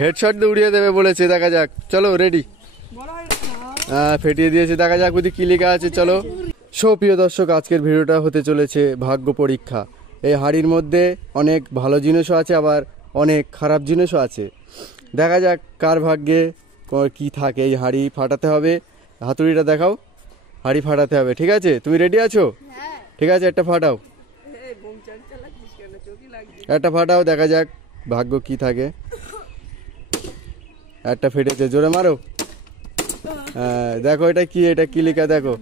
Headshot দিয়ে উড়িয়ে দেবে বলেছে, দেখা যাক। চলো রেডি। ফেটিয়ে দিয়েছে, দেখা যাক বুঝি কি লেখা আছে। চলো। প্রিয় দর্শক, আজকের ভিডিওটা হতে চলেছে ভাগ্য পরীক্ষা। এই হাড়ির মধ্যে অনেক ভালো জিনিসও আছে, আবার অনেক খারাপ জিনিসও আছে। দেখা যাক কার ভাগ্যে কি থাকে। এই হাড়ি ফাটাতে হবে, হাতুড়িটা দেখাও। হাড়ি ফাটাতে হবে, ঠিক আছে? তুমি রেডি আছো? ঠিক আছে, একটা ফাটাও, একটা ফাটাও, দেখা যাক ভাগ্য কি থাকে। একটা ফেটেছে, জোরে মারো। হ্যাঁ, দেখো এটা কি, এটা কি লেখা দেখো।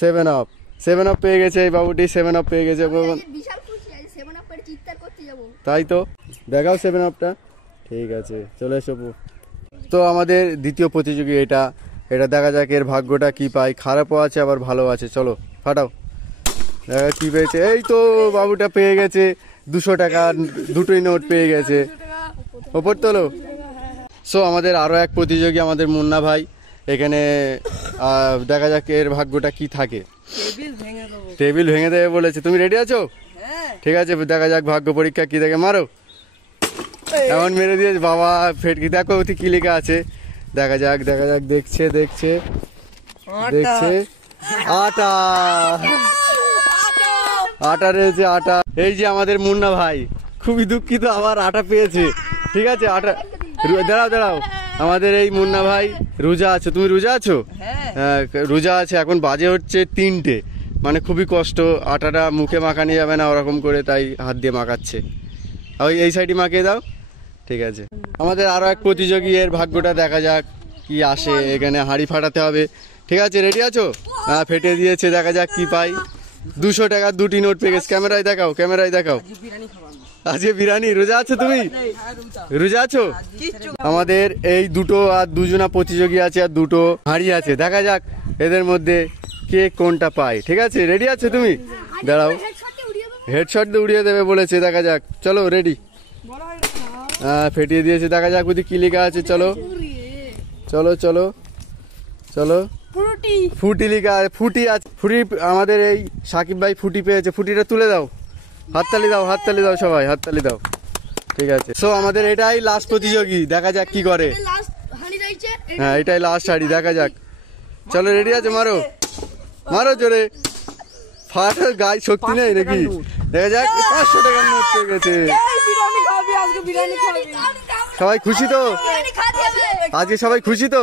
7 আপ। 7 আপ পেয়ে গেছে এই বাবুটি, 7 আপ পেয়ে গেছে। তাই তো, দেখাও 7 আপটা। ঠিক আছে, চলে এসো। তো আমাদের দ্বিতীয় প্রতিযোগী এটা দেখা যাক এর ভাগ্যটা কি পায়। খারাপও আছে আবার ভালো আছে। চলো ফাটাও, দেখা কি পেয়েছে। এই তো বাবুটা পেয়ে গেছে 200 টাকা, দুটোই নোট পেয়ে গেছে। ওপর তোলো। আমাদের আরো এক প্রতিযোগী আমাদের মুন্না ভাই, এখানে দেখা যাক এর ভাগ্যটা কি থাকে। টেবিল ভেঙে দেবে বলেছে। তুমি রেডি আছো? ঠিক আছে, দেখা যাক ভাগ্য পরীক্ষা কি থাকে। মারো। এমন মেরে দিয়েছে বাবা, ফেটকি। দেখো ওতে কি লেখা আছে, দেখা যাক। দেখছে আটা। আটা রয়েছে, আটা। এই যে আমাদের মুন্না ভাই খুবই দুঃখিত, আবার আটা পেয়েছে। ঠিক আছে, আটা। দাঁড়াও, আমাদের এই মুন্না ভাই রোজা আছে। তুমি রোজা আছো? হ্যাঁ, রোজা আছে। এখন বাজে হচ্ছে 3টে, মানে খুবই কষ্ট। আটাটা মুখে মাখানো যাবে না ওরকম করে, তাই হাত দিয়ে মাখাচ্ছে। ওই এই সাইডে মাখিয়ে দাও। ঠিক আছে, আমাদের আরো এক প্রতিযোগী, এর ভাগ্যটা দেখা যাক কি আসে। এখানে হাঁড়ি ফাটাতে হবে। ঠিক আছে, রেডি আছো? হ্যাঁ, ফেটে দিয়েছে, দেখা যাক কি পাই। 200 টাকা দুটি নোট পেয়ে গেছে। ক্যামেরায় দেখাও। আজকে বিরিয়ানি। রোজা আছো তুমি? রোজা আছো? আমাদের এই দুটো আর দুজনা প্রতিযোগী আছে, আর দুটো হাঁড়ি আছে। দেখা যাক এদের মধ্যে কে কোনটা পায়। ঠিক আছে, রেডি আছো তুমি? দাঁড়াও, হেডশট দিয়ে উড়িয়ে দেবে বলেছে, দেখা যাক। চলো রেডি। ফেটিয়ে দিয়েছে, দেখা যাক বুঝি কি লেখা আছে। চলো। ফুটি লেখা আছে, ফুটি আছে। ফুটি আমাদের এই সাকিব ভাই ফুটি পেয়েছে। ফুটিটা তুলে দাও, হাততালি দাও সবাই, হাততালি দাও। ঠিক আছে, আমাদের এটাই লাস্ট প্রতিযোগী, দেখা যাক কি করে। হ্যাঁ, এটাই লাস্ট হাঁড়ি, দেখা যাক। চলো রেডি আছে? মারো জোরে। ফাটার গায়ে শক্তি নেই নাকি? দেখা যাক। 500 টাকার নোট পেয়ে গেছে। সবাই খুশি তো? আজকে সবাই খুশি তো?